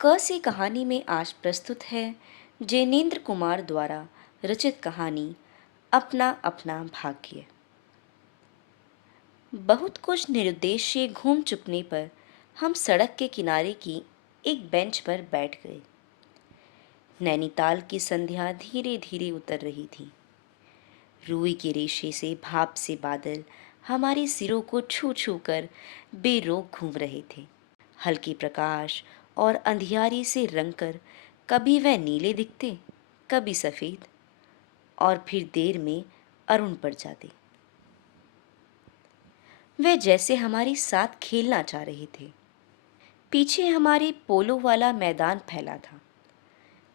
क सी कहानी में आज प्रस्तुत है जैनेन्द्र कुमार द्वारा रचित कहानी अपना अपना भाग्य। बहुत कुछ निरुद्देश्य घूम चुकने पर हम सड़क के किनारे की एक बेंच पर बैठ गए। नैनीताल की संध्या धीरे धीरे उतर रही थी। रूई के रेशे से भाप से बादल हमारे सिरों को छू छू कर बेरोक घूम रहे थे। हल्के प्रकाश और अंधियारी से रंगकर कभी वह नीले दिखते, कभी सफेद, और फिर देर में अरुण पड़ जाते। वे जैसे हमारे साथ खेलना चाह रहे थे। पीछे हमारे पोलो वाला मैदान फैला था।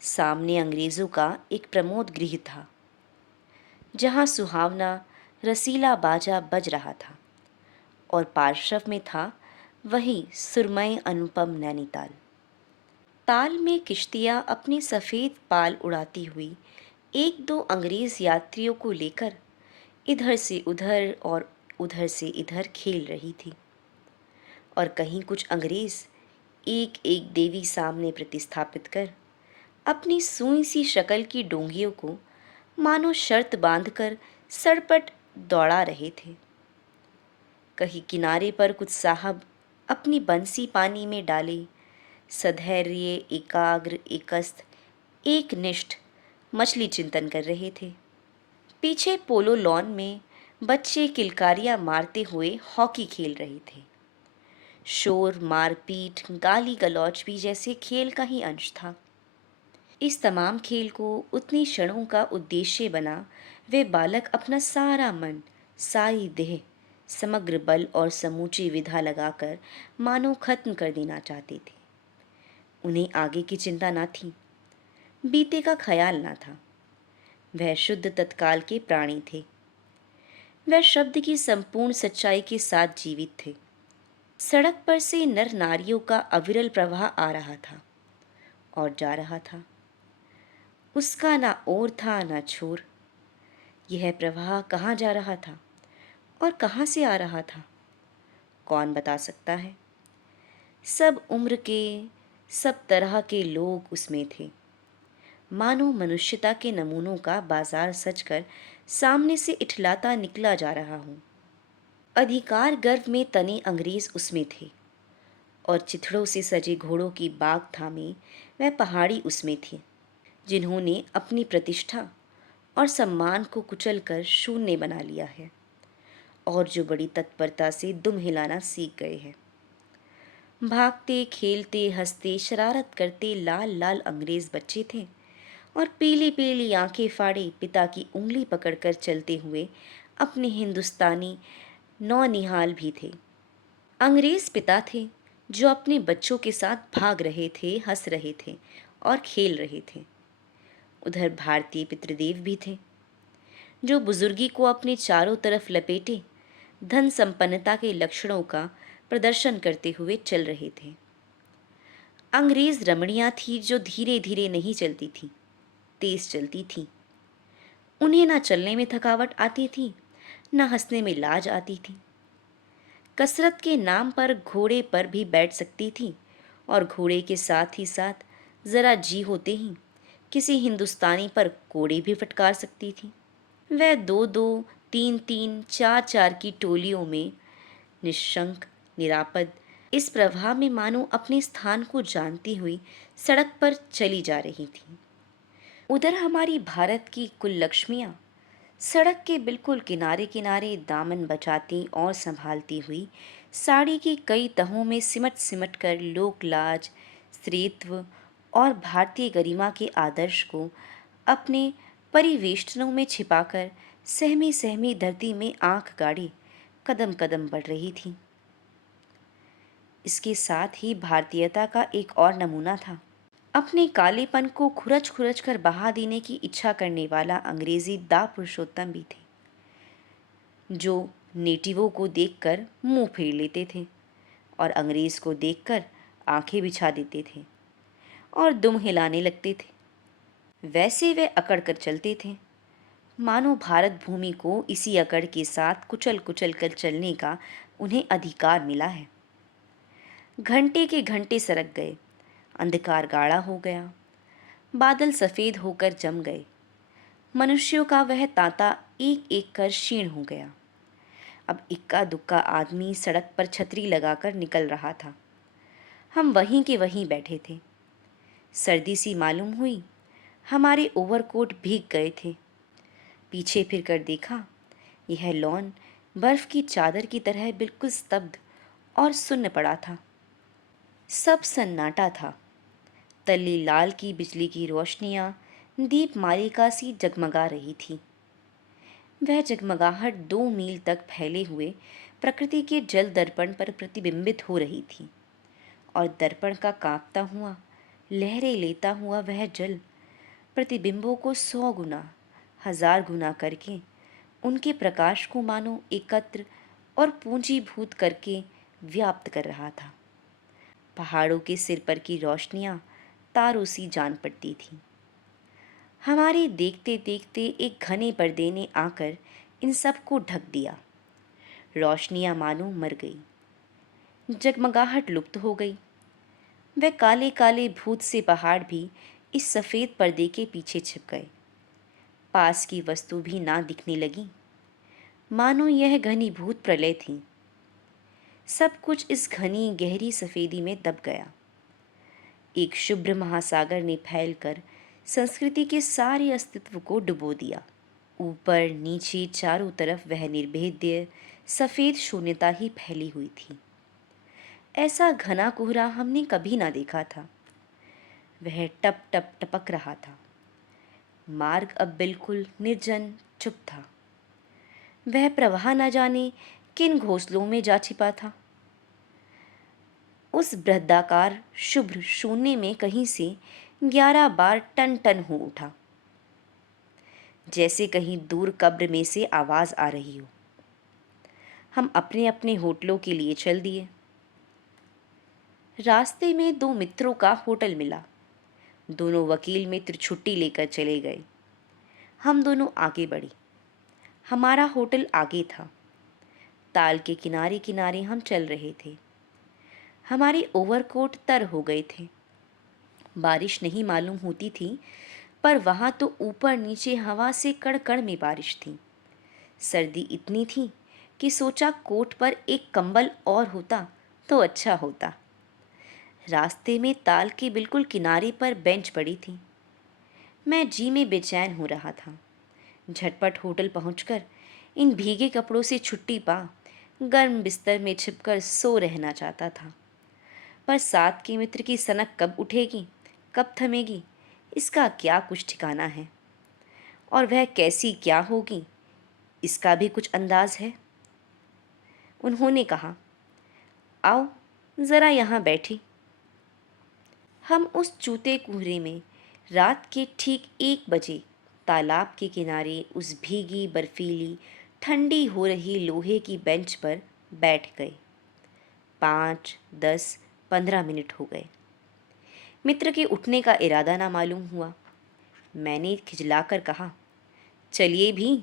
सामने अंग्रेजों का एक प्रमोद गृह था, जहां सुहावना रसीला बाजा बज रहा था, और पार्श्व में था वही सुरमई अनुपम नैनीताल। ताल में किश्तियां अपनी सफ़ेद पाल उड़ाती हुई एक दो अंग्रेज यात्रियों को लेकर इधर से उधर और उधर से इधर खेल रही थी, और कहीं कुछ अंग्रेज एक एक देवी सामने प्रतिस्थापित कर अपनी सूई सी शक्ल की डोंगियों को मानो शर्त बांधकर सड़पट दौड़ा रहे थे। कहीं किनारे पर कुछ साहब अपनी बंसी पानी में डाले सधैर्य एकाग्र एकस्थ एकनिष्ठ मछली चिंतन कर रहे थे। पीछे पोलो लॉन में बच्चे किलकारियां मारते हुए हॉकी खेल रहे थे। शोर मारपीट गाली गलौज भी जैसे खेल का ही अंश था। इस तमाम खेल को उतनी क्षणों का उद्देश्य बना वे बालक अपना सारा मन, सारी देह, समग्र बल और समूची विधा लगाकर मानो खत्म कर देना चाहते थे। उन्हें आगे की चिंता न थी, बीते का ख्याल न था। वह शुद्ध तत्काल के प्राणी थे। वह शब्द की संपूर्ण सच्चाई के साथ जीवित थे। सड़क पर से नर नारियों का अविरल प्रवाह आ रहा था और जा रहा था। उसका ना ओर था ना छोर। यह प्रवाह कहाँ जा रहा था और कहाँ से आ रहा था, कौन बता सकता है। सब उम्र के, सब तरह के लोग उसमें थे। मानो मनुष्यता के नमूनों का बाजार सजकर सामने से इठलाता निकला जा रहा हूँ। अधिकार गर्व में तने अंग्रेज उसमें थे, और चिथड़ों से सजे घोड़ों की बाग थामे वह पहाड़ी उसमें थी, जिन्होंने अपनी प्रतिष्ठा और सम्मान को कुचलकर शून्य बना लिया है, और जो बड़ी तत्परता से दुम हिलाना सीख गए हैं। भागते खेलते हंसते शरारत करते लाल लाल अंग्रेज बच्चे थे, और पीली पीली आंखें फाड़े पिता की उंगली पकड़कर चलते हुए अपने हिंदुस्तानी नौनिहाल भी थे। अंग्रेज पिता थे जो अपने बच्चों के साथ भाग रहे थे, हंस रहे थे और खेल रहे थे। उधर भारतीय पितृदेव भी थे, जो बुजुर्गी को अपने चारों तरफ लपेटे धन संपन्नता के लक्षणों का प्रदर्शन करते हुए चल रहे थे। अंग्रेज रमणियां थी जो धीरे धीरे नहीं चलती थी, तेज चलती थी। उन्हें ना चलने में थकावट आती थी, ना हंसने में लाज आती थी। कसरत के नाम पर घोड़े पर भी बैठ सकती थी, और घोड़े के साथ ही साथ जरा जी होते ही किसी हिंदुस्तानी पर कोड़े भी फटकार सकती थी। वह दो दो, तीन तीन, चार चार की टोलियों में निशंक, निरापद, इस प्रवाह में मानो अपने स्थान को जानती हुई सड़क पर चली जा रही थी। उधर हमारी भारत की कुल लक्ष्मियां सड़क के बिल्कुल किनारे किनारे दामन बचाती और संभालती हुई साड़ी की कई तहों में सिमट सिमट कर लोक लाज, स्त्रीत्व और भारतीय गरिमा के आदर्श को अपने परिवेष्टनों में छिपाकर सहमी सहमी धरती में आंख गाड़ी कदम कदम बढ़ रही थी। इसके साथ ही भारतीयता का एक और नमूना था। अपने कालेपन को खुरच खुरच कर बहा देने की इच्छा करने वाला अंग्रेजी दा पुरुषोत्तम भी थे, जो नेटिवों को देखकर मुंह फेर लेते थे और अंग्रेज को देखकर आंखें बिछा देते थे और दुम हिलाने लगते थे। वैसे वे अकड़ कर चलते थे, मानो भारत भूमि को इसी अकड़ के साथ कुचल कुचल कर चलने का उन्हें अधिकार मिला है। घंटे के घंटे सरक गए, अंधकार गाढ़ा हो गया, बादल सफ़ेद होकर जम गए, मनुष्यों का वह तांता एक एक कर क्षीण हो गया। अब इक्का दुक्का आदमी सड़क पर छतरी लगाकर निकल रहा था। हम वहीं के वहीं बैठे थे। सर्दी सी मालूम हुई, हमारे ओवरकोट भीग गए थे। पीछे फिरकर देखा, यह लॉन बर्फ की चादर की तरह बिल्कुल स्तब्ध और सुन्न पड़ा था। सब सन्नाटा था। तल्ली लाल की बिजली की रोशनियां दीप मालिका सी जगमगा रही थी। वह जगमगाहट 2 मील तक फैले हुए प्रकृति के जल दर्पण पर प्रतिबिंबित हो रही थी, और दर्पण का कांपता हुआ, लहरें लेता हुआ वह जल प्रतिबिंबों को 100 गुना, 1000 गुना करके उनके प्रकाश को मानो एकत्र और पूंजीभूत करके व्याप्त कर रहा था। पहाड़ों के सिर पर की रोशनियां तारों सी जान पड़ती थीं। हमारे देखते देखते एक घने पर्दे ने आकर इन सब को ढक दिया। रोशनियां मानो मर गई, जगमगाहट लुप्त हो गई। वह काले काले भूत से पहाड़ भी इस सफ़ेद पर्दे के पीछे छिप गए। पास की वस्तु भी ना दिखने लगी, मानो यह घनीभूत प्रलय थी। सब कुछ इस घनी गहरी सफ़ेदी में दब गया। एक शुभ्र महासागर ने फैलकर संस्कृति के सारे अस्तित्व को डुबो दिया। ऊपर नीचे चारों तरफ वह निर्भेद्य सफ़ेद शून्यता ही फैली हुई थी। ऐसा घना कोहरा हमने कभी ना देखा था। वह टप टप टपक रहा था। मार्ग अब बिल्कुल निर्जन चुप था। वह प्रवाह न जाने किन घोंसलों में जा छिपा था। उस बृहदाकार शुभ्र शून्य में कहीं से 11 बार टन टन हो उठा, जैसे कहीं दूर कब्र में से आवाज आ रही हो। हम अपने अपने होटलों के लिए चल दिए। रास्ते में 2 मित्रों का होटल मिला। दोनों वकील मित्र छुट्टी लेकर चले गए। हम दोनों आगे बढ़े। हमारा होटल आगे था। ताल के किनारे किनारे हम चल रहे थे। हमारे ओवरकोट तर हो गए थे। बारिश नहीं मालूम होती थी, पर वहाँ तो ऊपर नीचे हवा से कड़ कड़ में बारिश थी। सर्दी इतनी थी कि सोचा कोट पर एक कंबल और होता तो अच्छा होता। रास्ते में ताल के बिल्कुल किनारे पर बेंच पड़ी थी। मैं जी में बेचैन हो रहा था। झटपट होटल पहुंचकर इन भीगे कपड़ों से छुट्टी पा गर्म बिस्तर में छिपकर सो रहना चाहता था। पर साथ के मित्र की सनक कब उठेगी, कब थमेगी, इसका क्या कुछ ठिकाना है। और वह कैसी क्या होगी, इसका भी कुछ अंदाज है। उन्होंने कहा, आओ ज़रा यहाँ बैठी। हम उस चूते कुहरे में रात के ठीक 1 बजे तालाब के किनारे उस भीगी बर्फीली ठंडी हो रही लोहे की बेंच पर बैठ गए। 5, 10, 15 मिनट हो गए। मित्र के उठने का इरादा ना मालूम हुआ। मैंने खिजलाकर कहा, चलिए भी,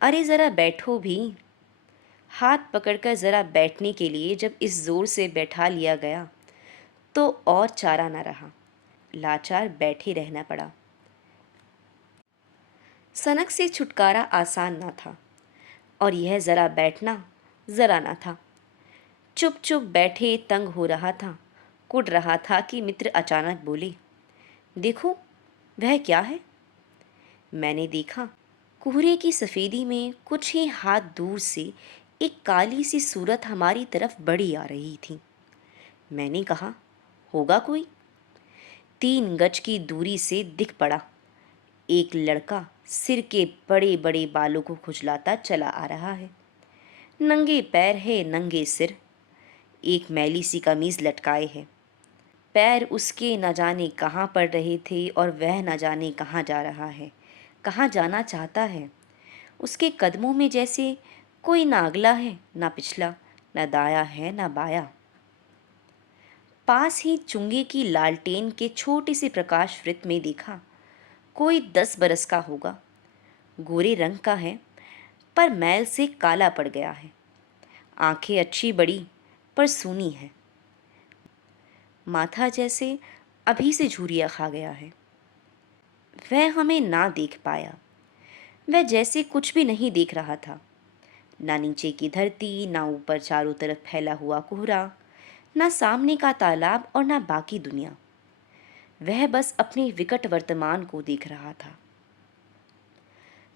अरे ज़रा बैठो भी। हाथ पकड़कर ज़रा बैठने के लिए जब इस जोर से बैठा लिया गया तो और चारा न रहा। लाचार बैठे रहना पड़ा। सनक से छुटकारा आसान ना था, और यह ज़रा बैठना ज़रा ना था। चुप चुप बैठे तंग हो रहा था, कुढ़ रहा था कि मित्र अचानक बोले, देखो वह क्या है। मैंने देखा, कोहरे की सफ़ेदी में कुछ ही हाथ दूर से एक काली सी सूरत हमारी तरफ बढ़ी आ रही थी। मैंने कहा, होगा कोई। 3 गज की दूरी से दिख पड़ा। एक लड़का सिर के बड़े बड़े बालों को खुजलाता चला आ रहा है। नंगे पैर है, नंगे सिर। एक मैली सी कमीज लटकाए है। पैर उसके न जाने कहाँ पड़ रहे थे, और वह न जाने कहाँ जा रहा है, कहाँ जाना चाहता है। उसके कदमों में जैसे कोई ना अगला है ना पिछला, न दाया है न बाया। पास ही चुंगे की लालटेन के छोटे से प्रकाश वृत्त में देखा, कोई 10 बरस का होगा। गोरे रंग का है, पर मैल से काला पड़ गया है। आंखें अच्छी बड़ी पर सूनी है। माथा जैसे अभी से झूरिया खा गया है। वह हमें ना देख पाया। वह जैसे कुछ भी नहीं देख रहा था। ना नीचे की धरती, ना ऊपर चारों तरफ फैला हुआ कोहरा, ना सामने का तालाब और ना बाकी दुनिया। वह बस अपने विकट वर्तमान को देख रहा था।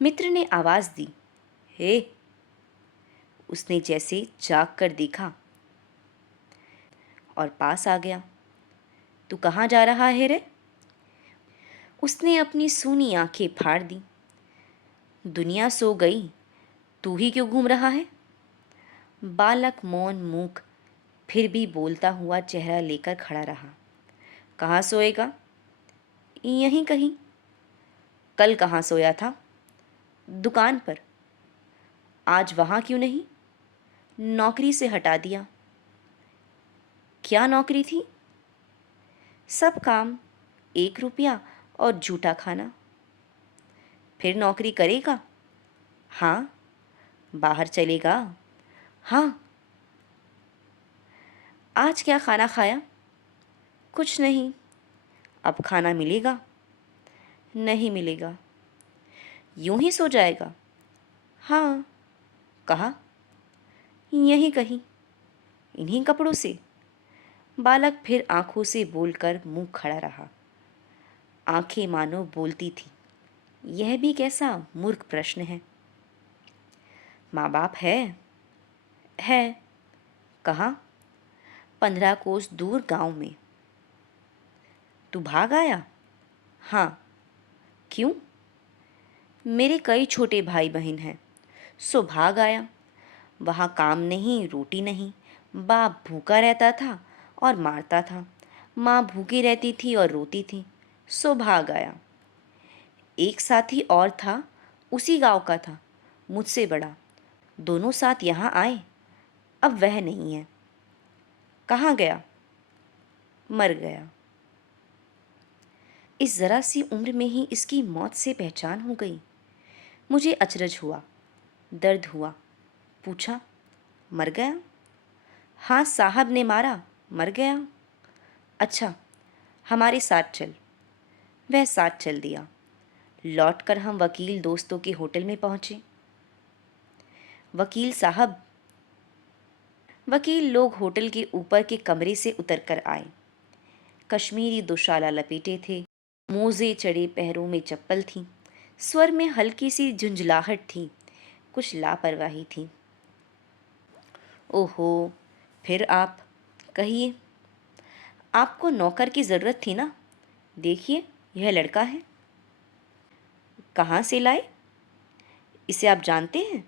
मित्र ने आवाज दी, हे। उसने जैसे जाग कर देखा और पास आ गया। तू कहाँ जा रहा है रे? उसने अपनी सूनी आंखें फाड़ दी। दुनिया सो गई, तू ही क्यों घूम रहा है? बालक मौन मूक फिर भी बोलता हुआ चेहरा लेकर खड़ा रहा। कहाँ सोएगा? यहीं कहीं। कल कहाँ सोया था? दुकान पर। आज वहाँ क्यों नहीं? नौकरी से हटा दिया। क्या नौकरी थी? सब काम, 1 रुपया और झूठा खाना। फिर नौकरी करेगा? हाँ। बाहर चलेगा? हाँ। आज क्या खाना खाया? कुछ नहीं। अब खाना मिलेगा? नहीं मिलेगा। यूं ही सो जाएगा? हाँ। कहाँ? यहीं कहीं। इन्हीं कपड़ों से? बालक फिर आंखों से बोलकर मुंह खड़ा रहा। आंखें मानो बोलती थी, यह भी कैसा मूर्ख प्रश्न है। माँ बाप है? है। कहाँ? 15 कोस दूर गांव में। तू भाग आया? हाँ। क्यों? मेरे कई छोटे भाई बहन हैं, सो भाग आया। वहाँ काम नहीं, रोटी नहीं। बाप भूखा रहता था और मारता था। माँ भूखी रहती थी और रोती थी, सो भाग आया। एक साथी और था, उसी गांव का था, मुझसे बड़ा। दोनों साथ यहाँ आए। अब वह नहीं है। कहाँ गया? मर गया। इस जरा सी उम्र में ही इसकी मौत से पहचान हो गई। मुझे अचरज हुआ, दर्द हुआ। पूछा, मर गया? हाँ, साहब ने मारा, मर गया। अच्छा, हमारे साथ चल। वह साथ चल दिया। लौटकर हम वकील दोस्तों के होटल में पहुंचे। वकील साहब। वकील लोग होटल के ऊपर के कमरे से उतर कर आए। कश्मीरी दुशाला लपेटे थे, मोजे चढ़े पैरों में चप्पल थी। स्वर में हल्की सी झुंझलाहट थी, कुछ लापरवाही थी। ओहो, फिर आप? कहिए। आपको नौकर की ज़रूरत थी ना? देखिए, यह लड़का है। कहाँ से लाए? इसे आप जानते हैं?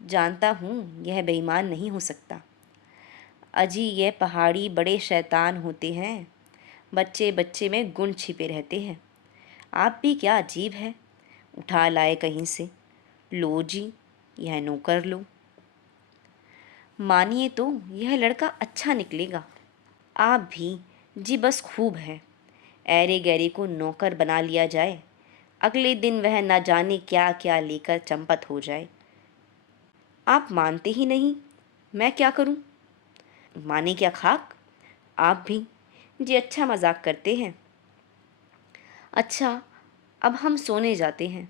जानता हूँ, यह बेईमान नहीं हो सकता। अजी, यह पहाड़ी बड़े शैतान होते हैं। बच्चे बच्चे में गुण छिपे रहते हैं। आप भी क्या अजीब है, उठा लाए कहीं से। लो जी, यह नौकर लो। मानिए तो यह लड़का अच्छा निकलेगा। आप भी जी बस खूब है। ऐरे गैरे को नौकर बना लिया जाए, अगले दिन वह न जाने क्या क्या लेकर चंपत हो जाए। आप मानते ही नहीं, मैं क्या करूं? माने क्या खाक? आप भी जी अच्छा मजाक करते हैं। अच्छा, अब हम सोने जाते हैं।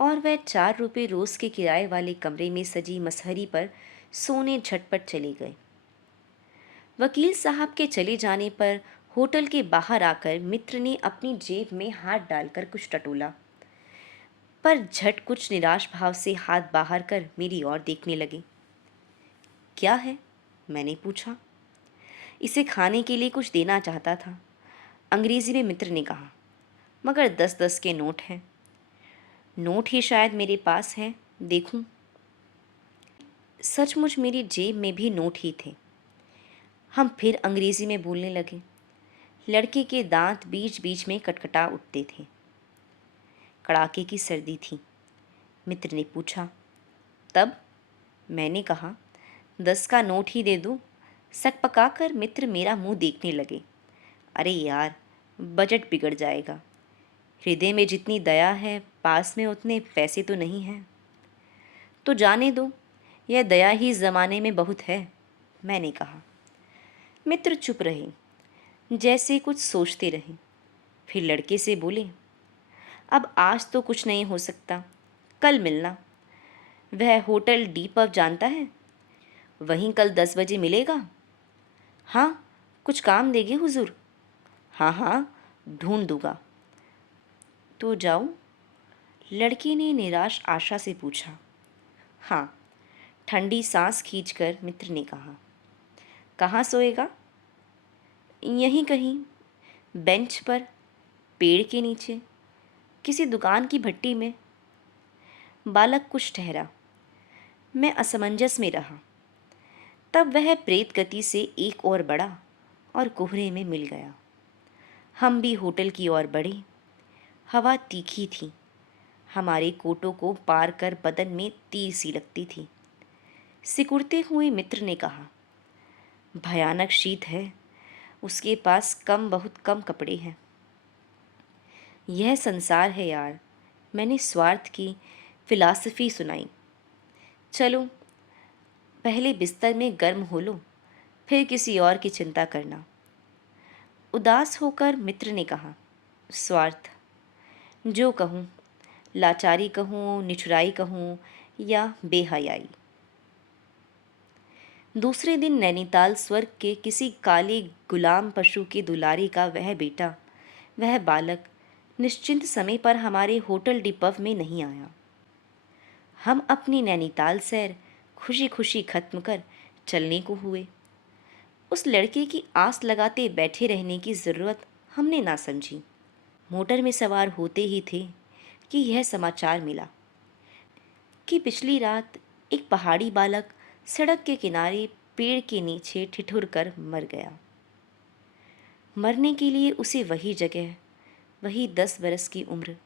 और वह 4 रुपये रोज़ के किराए वाले कमरे में सजी मसहरी पर सोने झटपट चले गए। वकील साहब के चले जाने पर होटल के बाहर आकर मित्र ने अपनी जेब में हाथ डालकर कुछ टटोला, पर झट कुछ निराश भाव से हाथ बाहर कर मेरी ओर देखने लगे। क्या है? मैंने पूछा। इसे खाने के लिए कुछ देना चाहता था, अंग्रेजी में मित्र ने कहा, मगर 10-10 के नोट हैं। नोट ही शायद मेरे पास है, देखूं। सचमुच मेरी जेब में भी नोट ही थे। हम फिर अंग्रेजी में बोलने लगे। लड़के के दांत बीच बीच में कटकटा उठते थे। कड़ाके की सर्दी थी। मित्र ने पूछा, तब? मैंने कहा, 10 का नोट ही दे दो। सक पकाकर मित्र मेरा मुंह देखने लगे। अरे यार, बजट बिगड़ जाएगा। हृदय में जितनी दया है, पास में उतने पैसे तो नहीं हैं। तो जाने दो, यह दया ही इस ज़माने में बहुत है, मैंने कहा। मित्र चुप रहे। जैसे कुछ सोचते रहे। फिर लड़के से बोले, अब आज तो कुछ नहीं हो सकता, कल मिलना। वह होटल डी पब जानता है, वहीं कल 10 बजे मिलेगा। हाँ, कुछ काम देंगे हुजूर। हाँ हाँ, ढूंढ दूंगा। तो जाऊं? लड़के ने निराश आशा से पूछा। हाँ, ठंडी सांस खींचकर मित्र ने कहा। कहाँ सोएगा? यहीं कहीं, बेंच पर, पेड़ के नीचे, किसी दुकान की भट्टी में। बालक कुछ ठहरा। मैं असमंजस में रहा। तब वह प्रेत गति से एक और बढ़ा और कोहरे में मिल गया। हम भी होटल की ओर बढ़े। हवा तीखी थी, हमारे कोटों को पार कर बदन में तीर सी लगती थी। सिकुड़ते हुए मित्र ने कहा, भयानक शीत है, उसके पास बहुत कम कपड़े हैं। यह संसार है यार, मैंने स्वार्थ की फिलॉसफी सुनाई। चलो, पहले बिस्तर में गर्म हो लो, फिर किसी और की चिंता करना। उदास होकर मित्र ने कहा, स्वार्थ, जो कहूँ, लाचारी कहूँ, निठुराई कहूँ या बेहयाई। दूसरे दिन नैनीताल स्वर्ग के किसी काले गुलाम पशु के दुलारी का वह बेटा, वह बालक निश्चिंत समय पर हमारे होटल डिपव में नहीं आया। हम अपनी नैनीताल सैर खुशी खुशी खत्म कर चलने को हुए। उस लड़के की आस लगाते बैठे रहने की ज़रूरत हमने ना समझी। मोटर में सवार होते ही थे कि यह समाचार मिला कि पिछली रात एक पहाड़ी बालक सड़क के किनारे पेड़ के नीचे ठिठुर कर मर गया। मरने के लिए उसे वही जगह, वही 10 बरस की उम्र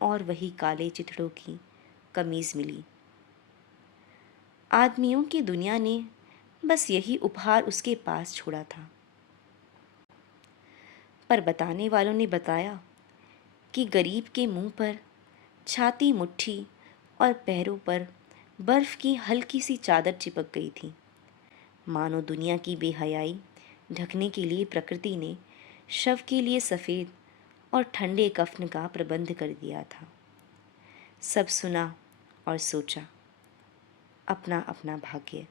और वही काले चिथड़ों की कमीज़ मिली। आदमियों की दुनिया ने बस यही उपहार उसके पास छोड़ा था। पर बताने वालों ने बताया कि गरीब के मुंह पर, छाती, मुट्ठी और पैरों पर बर्फ की हल्की सी चादर चिपक गई थी। मानो दुनिया की बेहयाई ढकने के लिए प्रकृति ने शव के लिए सफ़ेद और ठंडे कफन का प्रबंध कर दिया था। सब सुना और सोचा, अपना अपना भाग्य।